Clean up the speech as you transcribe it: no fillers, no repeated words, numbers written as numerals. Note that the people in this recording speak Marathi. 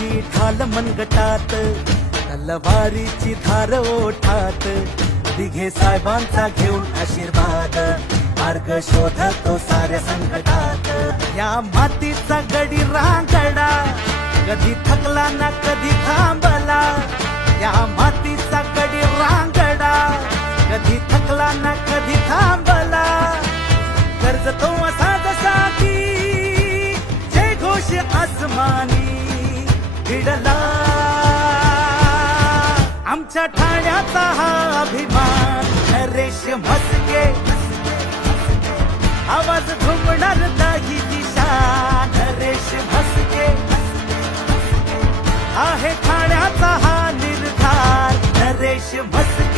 वीराची ढाल मनगटात, तलवारीची धार ओठात, दिघे साहेबांचा घेऊन आशीर्वाद, मार्ग शोधतो साऱ्या संकटात. या मातीचा गडी रांगडा, कधी थकला ना कधी थांबला. या मातीचा गडी रांगडा, कधी थकला ना कधी थांबला. गरजतो असा जसा की जय घोष आसमानी भिडला. आमच्या ठाण्याचा हा अभिमान, नरेश म्हस्के आवाज घुमणार दहीची शान. नरेश म्हस्के आहे ठाण्याचा हा निर्धार. नरेश म्हस्के